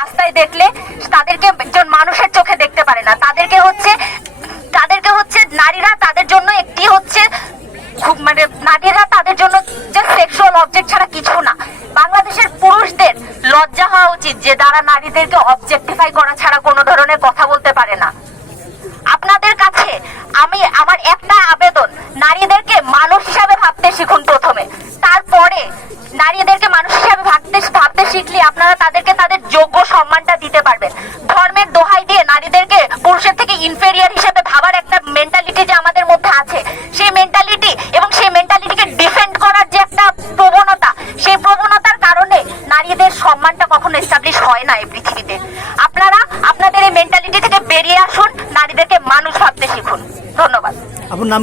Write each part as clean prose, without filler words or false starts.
রাস্তায় দেখলে তাদেরকে একজন মানুষের চোখে দেখতে পারে না, তাদেরকে হচ্ছে নারীরা তাদের জন্য একটি হচ্ছে মানে নারীরা তাদের জন্য যে সেক্সুয়াল অবজেক্ট ছাড়া কিছু না। বাংলাদেশের পুরুষদের লজ্জা হওয়া উচিত যে তারা নারীদেরকে অবজেক্টিফাই করা ছাড়া কোনো ধরনের কথা বলতে পারে না। আপনাদের কাছে আমার একটা আবেদন, নারীদেরকে মানুষ হিসাবে ভাবতে শিখুন প্রথমে, তারপরে নারীদেরকে মানুষ হিসাবে ভাবতে শিখলে আপনারা তাদেরকে তাদের যোগ্য সম্মানটা দিতে পারবেন। ধর্মের দোহাই দিয়ে নারীদেরকে পুরুষের থেকে ইনফেরিয়র হিসেবে ভাবার একটা মেন্টালিটি যে আমাদের মধ্যে আছে, সেই মেন্টালিটি এবং সেই মেন্টালিটিকে ডিফেন্ড করার যে একটা প্রবণতা, সেই প্রবণতার কারণে নারীদের সম্মানটা কখনো এস্টাবলিশ হয় না এই পৃথিবীতে। আপনারা আপনাদের এই মেন্টালিটি থেকে বেরিয়ে আসুন, নারীদেরকে মানুষ ভাবতে শিখুন। ধন্যবাদ। আপনার নাম?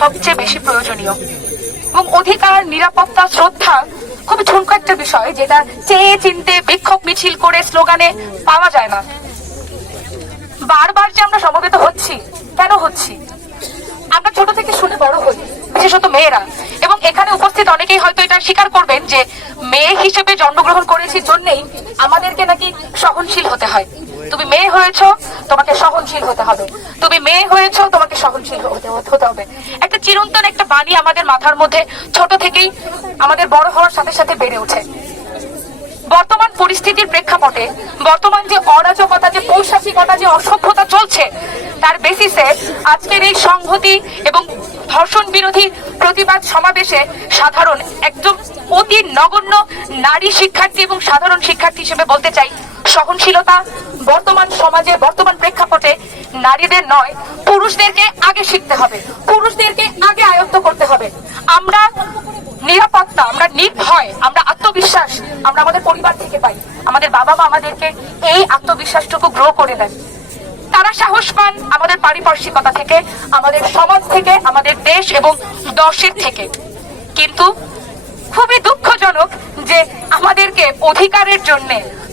সবচেয়ে বেশি প্রয়োজনীয় এবং অধিকার, নিরাপত্তা, শ্রদ্ধা খুব ঝুঁকো একটা বিষয়, যেটা চেয়ে চিনতে বিক্ষোভ মিছিল করে স্লোগানে পাওয়া যায় না। বারবার যে আমরা সমবেত হচ্ছি, কেন হচ্ছি? আমরা ছোট থেকে শুনে বড় হই, বিশেষত মেয়েরা, এবং এখানে উপস্থিত অনেকেই হয়তো এটা স্বীকার করবেন যে মেয়ে হিসেবে জন্মগ্রহণ করেছি জন্যই আমাদেরকে নাকি সহনশীল হতে হয়। তুমি মেয়ে হয়েছো, তোমাকে সহনশীল হতে হবে। তুমি মেয়ে হয়েছো, তোমাকে সহনশীল হতে হবে। একটা চিরন্তন একটা বাণী আমাদের মাথার মধ্যে ছোট থেকেই আমাদের বড় হওয়ার সাথে সাথে বেড়ে ওঠে। বর্তমান পরিস্থিতির প্রেক্ষাপটে বর্তমান যে অরাজকতা, যে পৈশাচিকতা, যে অসভ্যতা চলছে, তার বেসিসে আজকের এই সংহতি এবং ধর্ষণ বিরোধী প্রতিবাদ সমাবেশে সাধারণ একদম অতি নগণ্য নারী শিক্ষার্থী এবং সাধারণ শিক্ষার্থী হিসেবে বলতে চাই, সহনশীলতা বর্তমান সমাজে, বর্তমান প্রেক্ষাপটে নারীদের নয়, পুরুষদেরকে আগে শিখতে হবে, পুরুষদেরকে আগে আয়ত্ত করতে হবে। আমরা নিরাপত্তা, আমরা নির্ভয়, আমরা আত্মবিশ্বাস আমরা আমাদের পরিবার থেকে পাই। আমাদের বাবা মা আমাদেরকে এই আত্মবিশ্বাসটুকু গ্রো করে দেন। তারা সাহস পান আমাদের পারিপার্শ্বিকতা থেকে, আমাদের সমাজ থেকে, আমাদের দেশ এবং দর্শের থেকে। কিন্তু খুবই দুঃখজনক যে আমাদেরকে অধিকারের জন্য,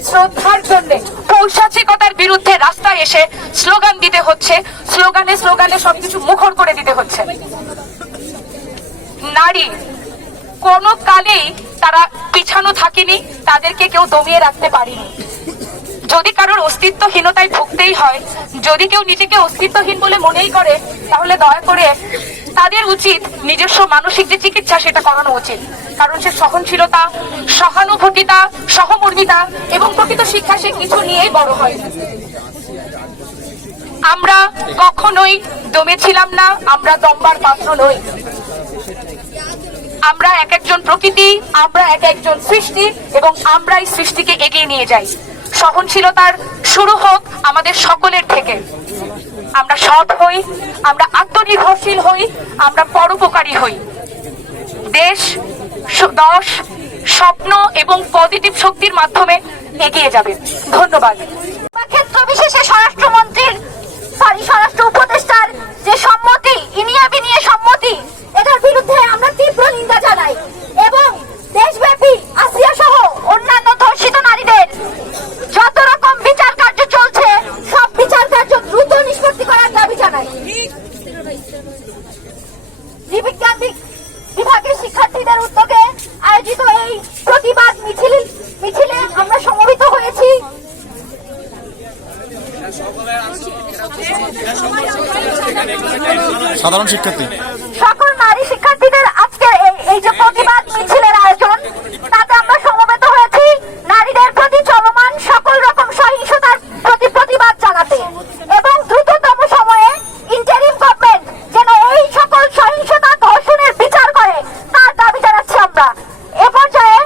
শ্রদ্ধার জন্য, পৈশাচিকতার বিরুদ্ধে রাস্তায় এসে স্লোগান দিতে হচ্ছে, স্লোগানে স্লোগানে সবকিছু মুখর করে দিতে হচ্ছে। নারী কোন কালেই তারা পিছানো থাকেনি, তাদেরকে কেউ দমিয়ে রাখতে পারেনি। যদি কারোর অস্তিত্বহীনতায় ভুগতেই হয়, যদি কেউ নিজেকে অস্তিত্বহীন বলে মনেই করে, তাহলে দয়া করে তাদের উচিত নিজস্ব মানসিক যে চিকিৎসা সেটা করানো উচিত। কারণ সে সহনশীলতা, সহানুভূতিতা, সহমর্মিতা এবং প্রকৃত শিক্ষা সে কিছু নিয়েই বড় হয়। আমরা কখনোই দমেছিলাম না, আমরা দমবার পাত্র নই। আমরা এক একজন প্রকৃতি, আমরা এক একজন সৃষ্টি, এবং আমরা এই সৃষ্টিকে এগিয়ে নিয়ে যাই। সহনশীলতার শুরু হোক আমাদের সকলের থেকে। আমরা সৎ হই, আমরা আত্মনির্ভরশীল হই, আমরা পরোপকারী হই। দেশ, দশ স্বপ্ন এবং পজিটিভ শক্তির মাধ্যমে এগিয়ে যাবে। ধন্যবাদ। ক্ষেত্র বিশেষে স্বরাষ্ট্রমন্ত্রীর স্বরাষ্ট্র উপদেষ্টার যে সম্মতি, ইনিয়ে বিনিয়ে সম্মতি, এটার বিরুদ্ধে আমরা তীব্র নিন্দা জানাই এবং দেশব্যাপী আসিয়া সহ অন্যান্য ধর্ষিত নারীদের যত রকম বিচার কার্য চলছে সব বিচার কার্য দ্রুত নিষ্পত্তি করার দাবি জানাই। জীববিজ্ঞান বিভাগের শিক্ষার্থীদের উদ্যোগে আয়োজিত এই প্রতিবাদ মিছিলে আমরা সমবেত হয়েছি। সাধারণ শিক্ষার্থী সকল নারী শিক্ষার্থীদের আজকে এই যে প্রতিবাদ মিছিলের আয়োজন, তাতে আমরা সমবেত হয়েছি নারীদের প্রতি চলমান সকল রকম সহিংসতার প্রতি প্রতিবাদ জানাতে এবং দ্রুততম সময়ে ইন্টারিম গভর্নমেন্ট যেন এই সকল সহিংসতা ধর্ষণের বিচার করে তার দাবি জানাচ্ছি আমরা। এ পর্যায়ে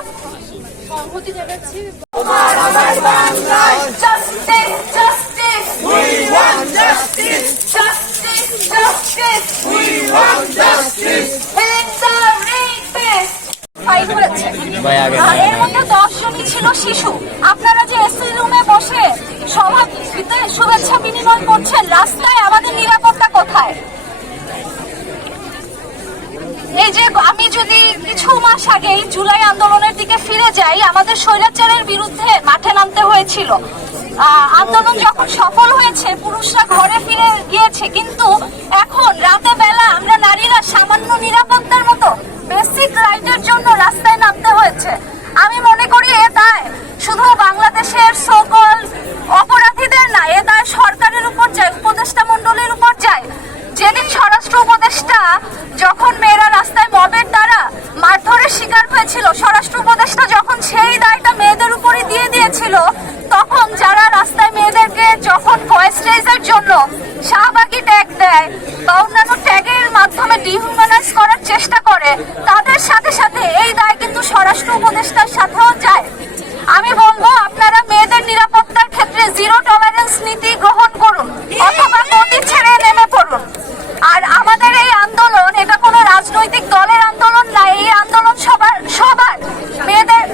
এর মধ্যে 10 জনই ছিল শিশু। আপনারা যে এসি রুমে বসে সভাপতিতে শুভেচ্ছা বিনিময় করছেন, রাস্তায় আমাদের নিরাপত্তা কোথায়? এই যে আমি যদি কিছু মাস আগে জুলাই আন্দোলনের দিকে ফিরে যাই, আমাদের স্বৈরাচারের বিরুদ্ধে মাঠে নামতে হয়েছিল। আন্দোলন যখন সফল হয়েছে, পুরুষরা ঘরে ফিরে গিয়েছে, কিন্তু এখন রাতে বেলা আমরা নারীরা সামান্য নিরাপত্তার মতো বেসিক রাইটের জন্য রাস্তায় নামতে হয়েছে। আমি মনে করি এ দায় শুধু বাংলাদেশের সকল অপরাধীদের না, এ দায় সরকারের উপর যায়, উপদেষ্টা মণ্ডলীর উপর যায়। যেদিন স্বরাষ্ট্র উপদেষ্টা যখন মেয়েরা রাস্তায় মবের দ্বারা মারধরের শিকার হয়েছিল, স্বরাষ্ট্র উপদেষ্টা যখন সেই দায়টা মেয়েদের উপরে দিয়ে দিয়েছিল, তখন যারা রাস্তায় মেয়েদেরকে যখন ভয়েস রেজের জন্য শাহবাগী ট্যাগ দেয় বা অন্যান্য ট্যাগের মাধ্যমে ডিহিউম্যানাইজ করার চেষ্টা করে, তাদের সাথে সাথে এই দায় কিন্তু স্বরাষ্ট্র উপদেষ্টার সাথেও যায়। আমি বলবো আপনারা মেয়েদের নিরাপত্তার ক্ষেত্রে জিরো টলারেন্স নীতি গ্রহণ করুন অথবা নদী ছেড়ে নেমে পড়ুন। আর আমাদের এই আন্দোলন এটা কোনো রাজনৈতিক দলের আন্দোলন না, এই আন্দোলন সবার মেয়েদের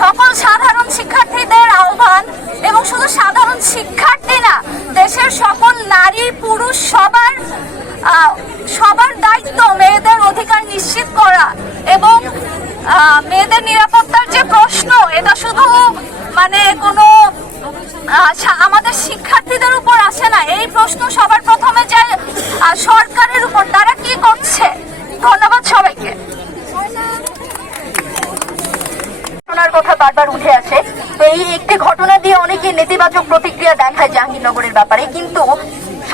সকল সাধারণ শিক্ষার্থীদের আহ্বান, এবং শুধু সাধারণ শিক্ষার্থী না, দেশের সকল নারী পুরুষ সবার দায়িত্ব মেয়েদের অধিকার নিশ্চিত করা এবং মেয়েদের নিরাপত্তার যে প্রশ্ন, এটা শুধু মানে কোনো আমাদের শিক্ষার্থীদের উপর আসে না, এই প্রশ্ন সবার প্রথমে যায় সরকারের উপর, তারা কি করছে। ধন্যবাদ সবাইকে। ঘটনার কথা বারবার উঠে আসে, তো এই একটি ঘটনা দিয়ে অনেকে নেতিবাচক প্রতিক্রিয়া দেখায় জাহাঙ্গীরনগরের ব্যাপারে, কিন্তু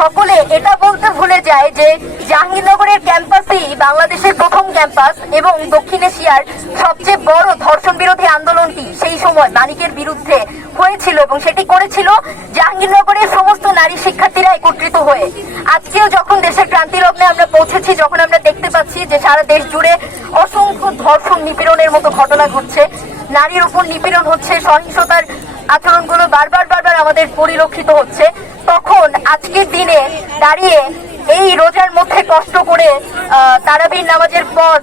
সকলে এটা বলতে ভুলে যায় যে জাহাঙ্গীরনগরের ক্যাম্পাসই বাংলাদেশের প্রথম ক্যাম্পাস এবং দক্ষিণ এশিয়ার সবচেয়ে বড় ধর্ষণ বিরোধী আন্দোলনটি সেই সময় মানিকের বিরুদ্ধে হয়েছিল এবং সেটি করেছিল জাহাঙ্গীরনগরের সমস্ত নারী শিক্ষার্থীরা একত্রিত হয়ে। আজকেও যখন দেশের ক্রান্তি লগ্নে আমরা পৌঁছেছি, যখন আমরা দেখতে পাচ্ছি যে সারা দেশ জুড়ে অসংখ্য ধর্ষণ নিপীড়নের মতো ঘটনা ঘটছে, নারীর উপর নিপীড়ন হচ্ছে, সহিংসতার আচরণগুলো বারবার আমাদের পরিলক্ষিত হচ্ছে, তখন আজকের দিনে দাঁড়িয়ে এই রোজার মধ্যে কষ্ট করে তারাবির নামাজের পর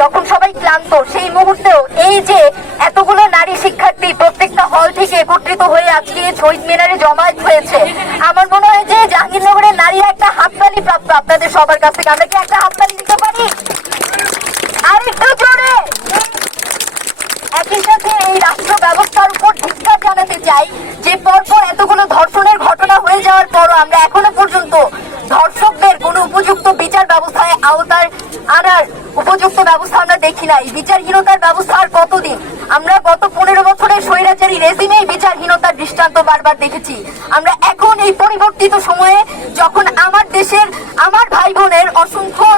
যখন সবাই ক্লান্ত, সেই মুহূর্তেও এই যে এতগুলো নারী শিক্ষার্থী প্রত্যেকটা হল থেকে একত্রিত হয়ে আজকে শহীদ মিনারে জমায়েত হয়েছে, আমার মনে হয় যে জাহাঙ্গীরনগরের নারীরা একটা হাততালি প্রাপ্ত আপনাদের সবার কাছ থেকে। আমরা কি একটা হাততালি দিতে পারি আর একটু জোরে? একই সাথে এই রাষ্ট্র ব্যবস্থার উপর ধিক্কার জানাতে চাই যে পরপর এতগুলো ধর্ষণের ঘটনা হয়ে যাওয়ার পরও আমরা এখনো পর্যন্ত ধর্ষকদের কোনো উপযুক্ত বিচার ব্যবস্থায় আওতায় আনার উপযুক্ত ব্যবস্থা আমরা দেখি নাই। বিচারহীনতার ব্যবস্থা আর কতদিন? আমরা গত 15 বছরের স্বৈরাচারী রেজিমেই বিচারহীনতার দৃষ্টান্ত বারবার দেখেছি। আমরা এখন এই পরিবর্তিত সময়ে যখন আমার দেশের আমার ভাই বোনের অসংখ্য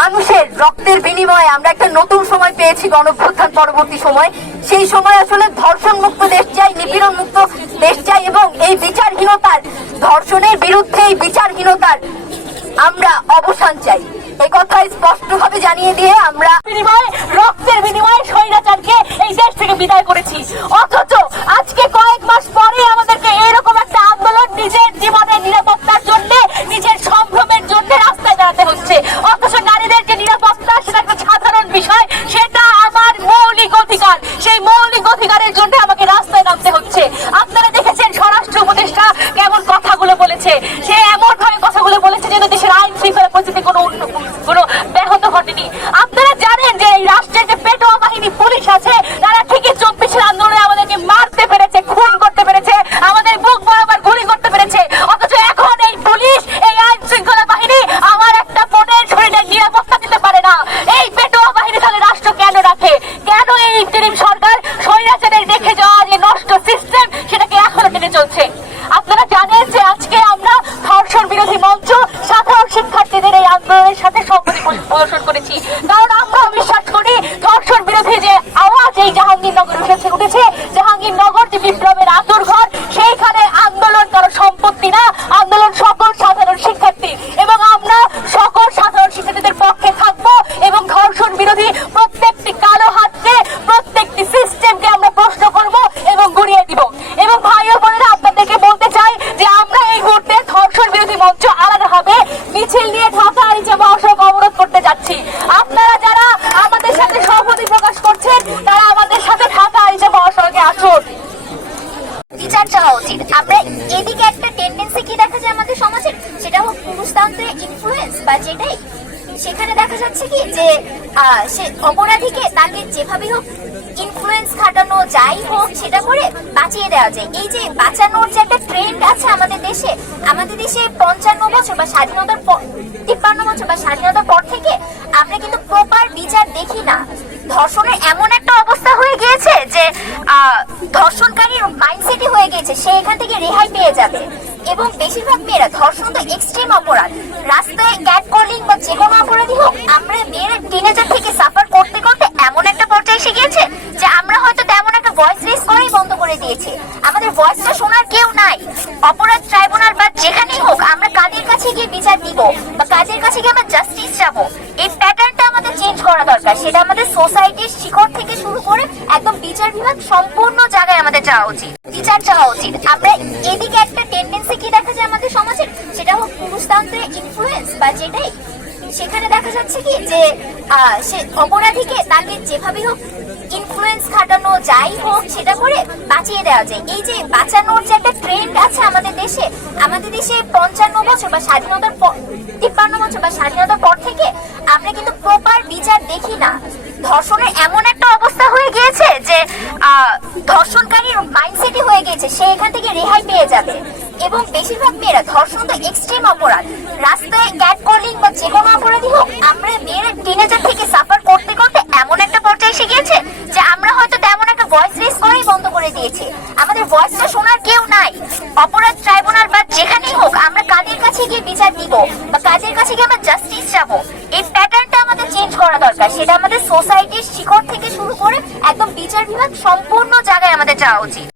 মানুষের রক্তের বিনিময়ে আমরা একটা নতুন সময় পেয়েছি, গণঅভ্যুত্থান পরবর্তী সময়, সেই সময় আসলে ধর্ষণ মুক্ত দেশ চাই, নিপীড়ন মুক্ত দেশ চাই এবং এই বিচারহীনতার, ধর্ষণের বিরুদ্ধে এই বিচারহীনতার আমরা অবসান চাই। এই কথা স্পষ্টভাবে জানিয়ে দিয়ে আমরা রক্তের বিনিময়ে স্বৈরাচারকে এই দেশ থেকে বিদায় করেছি, অথচ আজকে কয়েক মাস পরে আমাদেরকে এরকম একটা আন্দোলন নিজের জীবনের নিরাপত্তার জন্য, নিজের সম্ভ্রমের জন্য রাস্তায় দাঁড়াতে হচ্ছে। অথচ নারীদের যে নিরাপত্তা সেটা একটা সাধারণ বিষয়, সেটা আমার মৌলিক মুসলিম সরকার স্বৈরাচারের রেখে যাওয়া যে নষ্ট সিস্টেম সেটাকে এখনো টেনে চলছে। আপনারা জানেন যে আজকে আমরা ধর্ষণ বিরোধী মঞ্চ সাধারণ শিক্ষার্থীদের এই আন্দোলনের সাথে সংহতি প্রদর্শন করেছি, কারণ আমরা বিশ্বাস করি ধর্ষণ বিরোধী যে আওয়াজ এই জাহাঙ্গীরনগর উঠেছে, জাহাঙ্গীরনগর যে বিপ্লবের আতুর ঘর, সেইখানে আন্দোলন কারো সম্পত্তি না, আন্দোলন সকল সাধারণ শিক্ষার্থী, এবং আমরা সকল সাধারণ শিক্ষার্থীদের পক্ষে থাকবো এবং ধর্ষণ বিরোধী প্রত্যেকটি কালো হাতকে, প্রত্যেকটি সিস্টেমকে আমরা প্রশ্ন করব এবং গুড়িয়ে দিব। এবং ভাই ও বোনেরা, আপনাদেরকে বলতে চাই যে আমরা এই মুহূর্তে ধর্ষণ বিরোধী মঞ্চ আলাদাভাবে মিছিল নিয়ে ঢাকা আরিচা মহাসড়ক অবরোধ করতে যাচ্ছি। আপনারা যারা আমাদের সাথে সহমতি প্রকাশ করছেন তারা আমাদের সাথে ঢাকা আরিচা মহাসড়কে আসুন। বিচার চাওয়া উচিত। আমরা এদিকে একটা টেন্ডেন্সি কি দেখা যায় আমাদের সমাজের, সেটা হোক পুরুষতন্ত্রের ইনফ্লুয়েন্স বা যেটাই, সেখানে দেখা যাচ্ছে কি যে সে অপরাধীকে তাকে যেভাবে হোক ইনফ্লুয়েন্স খাটানো, যাই হোক সেটা করে বাঁচিয়ে দেওয়া যায়। এই যে বাঁচানোর যে একটা ট্রেন্ড আছে আমাদের দেশে 55 বছর বা স্বাধীনতার 53 বছর বা স্বাধীনতার পর থেকে আমরা কিন্তু প্রপার বিচার দেখি না। ধর্ষণের এমন একটা অবস্থা হয়ে গিয়েছে যে ধর্ষণকারীর মাইন্ডসেটই হয়ে গিয়েছে সে এখান থেকে রেহাই পেয়ে যাবে। এবং বেশিরভাগ মেয়েরা, ধর্ষণ তো এক্সট্রিম অপরাধ, রাস্তায় ক্যাট কলিং বা যে কোনো অপরাধী হোক, আমরা মেয়েরা টিনেজার থেকে সাফার করতে করতে এমন একটা পর্যায়ে এসে গিয়েছে যে আমরা হয়তো তেমন একটা ভয়েস রেজ করাই বন্ধ করে দিয়েছি। আমাদের ভয়েসটা শোনার কেউ নাই। অপরাধ ট্রাইব্যুনাল বা যেখানেই হোক আমরা কাদের কাছে গিয়ে বিচার দিব বা কাদের কাছে গিয়ে আমরা জাস্টিস চাবো, এই প্যাটার্নটা আমাদের চেঞ্জ করা দরকার। সেটা আমাদের সোসাইটির শিকড় থেকে শুরু করে একদম বিচার বিভাগ সম্পূর্ণ জায়গায় আমাদের যাওয়া উচিত, বিচার চাওয়া উচিত। আমরা এদিকে একটা টেন্ডেন্সি কি দেখা যায় আমাদের সমাজের, সেটা হোক পুরুষতন্ত্রের ইনফ্লুয়েন্স বা যেটাই, সেখানে দেখা যাচ্ছে কি যে সে অপরাধীকে তাকে যেভাবে হোক ইনফ্লুয়েন্স খাটানো, যাই হোক সেটা করে বাঁচিয়ে দেওয়া যায়। এই যে বাঁচানোর যে একটা ট্রেন্ড আছে আমাদের দেশে 55 বছর বা স্বাধীনতার 53 বছর বা স্বাধীনতার পর থেকে আমরা কিন্তু প্রপার বিচার দেখি না। ধর্ষণের এমন একটা অবস্থা হয়ে গিয়েছে যে ধর্ষণকারীর মাইন্ডসেটই হয়ে গিয়েছে সে এখান থেকে রেহাই পেয়ে যাবে। এবং বেশিরভাগ মেয়েরা, ধর্ষণ তো এক্সট্রিম অপরাধ, রাস্তায় ক্যাট কলিং বা যে কোনো অপরাধী হোক, আমরা মেয়েরা টিনেজার থেকে সাফার করতে করতে এমন একটা পর্যায়ে এসে গিয়েছে যে আমরা হয়তো তেমন একটা ভয়েস রেজ করাই বন্ধ করে দিয়েছি। আমাদের ভয়েসটা শোনার কেউ নাই। অপরাধ ট্রাইব্যুনাল বা যেখানেই হোক আমরা কাদের কাছে গিয়ে বিচার দিব বা কাদের কাছে গিয়ে আমরা জাস্টিস চাবো, এই প্যাটার্নটা আমাদের চেঞ্জ করা দরকার। সেটা আমাদের সোসাইটির শিকড় থেকে শুরু করে একদম বিচার বিভাগ সম্পূর্ণ জায়গায় আমাদের যাওয়া উচিত।